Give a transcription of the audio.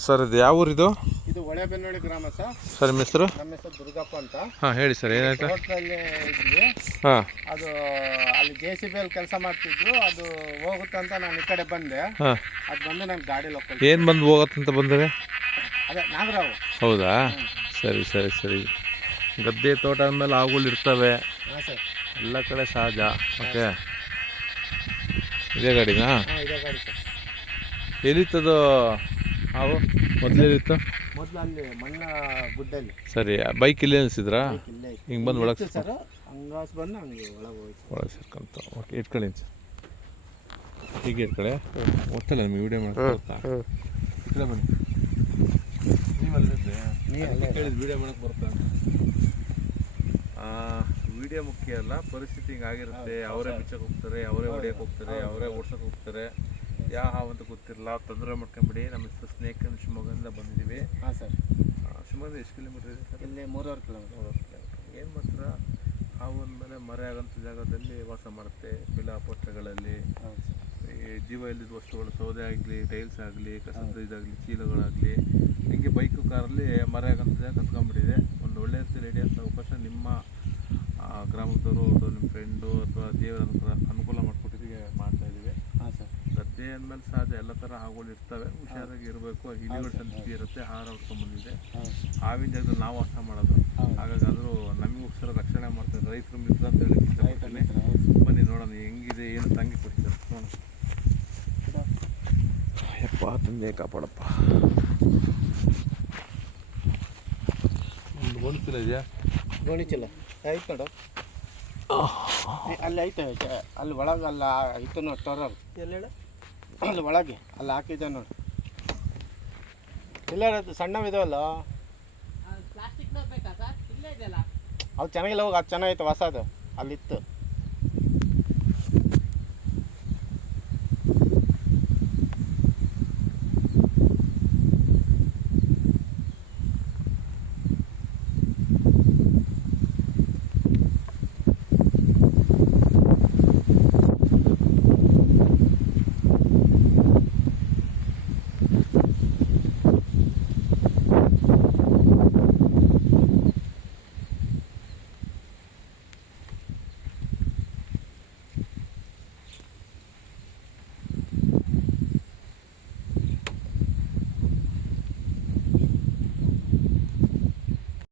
Sir ಇದು ಯಾವ ಊರಿದು? ಇದು ಹೊಳೆಬೆನ್ನಳ್ಳಿ ಗ್ರಾಮ ಸರ್. ಸರ್ ನಿಮ್ಮ ಹೆಸರು? ನಮ್ಮ ಹೆಸರು ದುರ್ಗಪ್ಪ ಅಂತ. ಹಾಂ ಹೇಳಿ ಸರ್, ಏನಾಯ್ತು? ತೋಟದಲ್ಲಿ ಇದ್ವಿ. ಹಾಂ, ಅದು ಅಲ್ಲಿ JCB ಅಲ್ಲಿ ಕೆಲಸ ಮಾಡ್ತಿದ್ರು. ಅದು ಹೋಗುತ್ತೆ ಅಂತ ನಾನು ಈ ಕಡೆ ಬಂದೆ. ಹಾಂ, ಅದು ಬಂದು ನಾನು ಗಾಡಿ ಹೋಗ್ತೀನಿ. ಏನು ಬಂದು ಹೋಗತ್ತಂತ ಬಂದರೆ? ಅದೇ ನಾಗರಾವು. ಹೌದಾ, ಸರಿ ಸರಿ ಸರಿ. ಗದ್ದೆ ತೋಟ ಅಂದಮೇಲೆ ಆಗುಗಳು ಇರ್ತವೆ, ಹಾಂ ಸರ್, ಎಲ್ಲ ಕಡೆ ಸಹಜ. ಓಕೆ, ಇದೇ ಗಾಡಿನಾ? ಹಾಂ ಇದೇ ಗಾಡಿ ಸರ್. ಎಲ್ಲಿತ್ತದು ಹಾವು? ಮೊದಲೇಲಿತ್ತು? ಮೊದಲು ಅಲ್ಲಿ ಮಣ್ಣ ಗುಡ್ಡಲ್ಲಿ. ಸರಿ, ಬೈಕ್ ಇಲ್ಲೇ ನಿಲ್ಸಿದ್ರಾ? ಇಲ್ಲೇ ಇತ್ತು. ಹಿಂಗೆ ಬಂದು ಒಳಗೆ ಸರ್ ಹಂಗಾಸ್ ಬಂದು ಹಂಗೆ ಒಳಗೆ ಹೋಯ್ತು. ಒಳಗೆ ಸೇರ್ಕೊಂತ. ಓಕೆ, ಇಟ್ಕೊಳ್ಳಿ ಸರ್, ಹೀಗೆ ಇಟ್ಕೊಳ್ಳಿ. ಗೊತ್ತಲ್ಲ ನಿಮಗೆ ವೀಡಿಯೋ ಮಾಡೋಕ್ಕೆ ಇಲ್ಲೇ ಬನ್ನಿ. ನೀವಲ್ಲೇ ಕೇಳಿದ ವೀಡಿಯೋ ಮಾಡೋಕ್ಕೆ ಬರ್ತಾ? ವೀಡಿಯೋ ಮುಖ್ಯ ಅಲ್ಲ, ಪರಿಸ್ಥಿತಿ ಹಿಂಗಾಗಿರುತ್ತೆ. ಅವರೇ ಬಿಚ್ಚಕ್ಕೆ ಹೋಗ್ತಾರೆ, ಅವರೇ ಹೊಡಿಯೋಕೆ ಹೋಗ್ತಾರೆ, ಅವರೇ ಓಡ್ಸೋಕೆ ಹೋಗ್ತಾರೆ. ಯಾವ ಹಾವು ಅಂತ ಗೊತ್ತಿರಲ್ಲ, ತೊಂದರೆ ಮಾಡ್ಕೊಂಬಿಡಿ. ನಮ್ಮ ಹೆಸರು ಸ್ನೇಕ್ ಅಂತ ಶಿವಮೊಗ್ಗದಿಂದ ಬಂದಿದ್ದೀವಿ. ಹಾಂ ಸರ್. ಶಿವಮೊಗ್ಗದಿಂದ ಎಷ್ಟು ಕಿಲೋಮೀಟ್ರ್ ಇದೆ ಸರ್? ಇಲ್ಲಿ 3.5 ಕಿಲೋಮೀಟರ್. ಏನು ಮಾತ್ರ ಹಾವು ಅಂದಮೇಲೆ ಮರೆ ಆಗೋಂಥ ಜಾಗದಲ್ಲಿ ವಾಸ ಮಾಡುತ್ತೆ. ಪಿಲಾಪತ್ರಗಳಲ್ಲಿ ಈ ಜೀವ ಇಲ್ಲದ ವಸ್ತುಗಳು, ಸೌದೆ ಆಗಲಿ, ಟೈಲ್ಸ್ ಆಗಲಿ, ಕಸದ ಇದಾಗಲಿ, ಚೀಲಗಳಾಗಲಿ, ಹಿಂಗೆ ಬೈಕು ಕಾರಲ್ಲಿ ಮರೆ ಆಗೋಂಥ ಜಾಗ ಕತ್ಕೊಂಡ್ಬಿಟ್ಟಿದೆ. ಒಂದು ಒಳ್ಳೆ ರೀತಿ ರೆಡಿ ಅಂತ ಅವಕಾಶ ನಿಮ್ಮ ಗ್ರಾಮದವರು ಅಥವಾ ನಿಮ್ಮ ಫ್ರೆಂಡು ಅಥವಾ ದೇವರ ಅನುಕೂಲ ಮಾಡಿಕೊಟ್ಟಿದ್ದಕ್ಕೆ ಮಾಡ್ತಾಯಿದ್ದೀವಿ. ಹಾಂ ಸರ್. ಗದ್ದೆ ಅಂದಮೇಲೆ ಸಾಧ್ಯ ಎಲ್ಲ ಥರ ಹಾವುಗಳು ಇರ್ತವೆ, ಹುಷಾರಾಗಿ ಇರಬೇಕು. ಇಲಿಗಳ ಸಂತತಿ ಇರುತ್ತೆ, ಆಹಾರ ಹೊಡ್ಕೊಂಡ್ಬಂದಿದೆ. ಹಾವಿನ ಜಾಗದಲ್ಲಿ ನಾವು ವಾಸ ಮಾಡೋದು, ಹಾಗಾಗಿ ಆದರೂ ನಮಗೋಸ್ಕರ ರಕ್ಷಣೆ ಮಾಡ್ತಾರೆ. ರೈತರು ಮಿತ್ರ ಅಂತ ಹೇಳಿ ಇಷ್ಟಪಡ್ತೀನಿ. ಬನ್ನಿ ನೋಡೋಣ ಹೆಂಗಿದೆ, ಏನು ತಂಗಿ ಕೊಡ್ತಾರೆ ನೋಡೋಣ. ಯಪ್ಪ ತಂದೆ ಕಾಪಾಡಪ್ಪ. ಒಂದು ಗೋಣಿಚೀಲ ಇದೆಯಾ? ಗೋಣಿಚೀಲ ಐತೆ ನೋಡು, ಅಲ್ಲಿ ಐತೆ. ಅಲ್ಲಿ ಒಳಗೆ ಅಲ್ಲ ಐತೆ ನೋಡಿ ಟೋರಲ್. ಎಲ್ಲ ಹೇಳ, ಅಲ್ಲಿ ಒಳಗೆ ಅಲ್ಲಿ ಹಾಕಿದ್ದೆ ನೋಡಿ. ಇಲ್ಲ ಅದು ಸಣ್ಣವಿದಾವಲ್ಲ, ಅವು ಚೆನ್ನಾಗಿಲ್ಲ. ಹೋಗಿ ಅದು ಚೆನ್ನಾಗೈತೆ ಹೊಸದು, ಅಲ್ಲಿತ್ತು.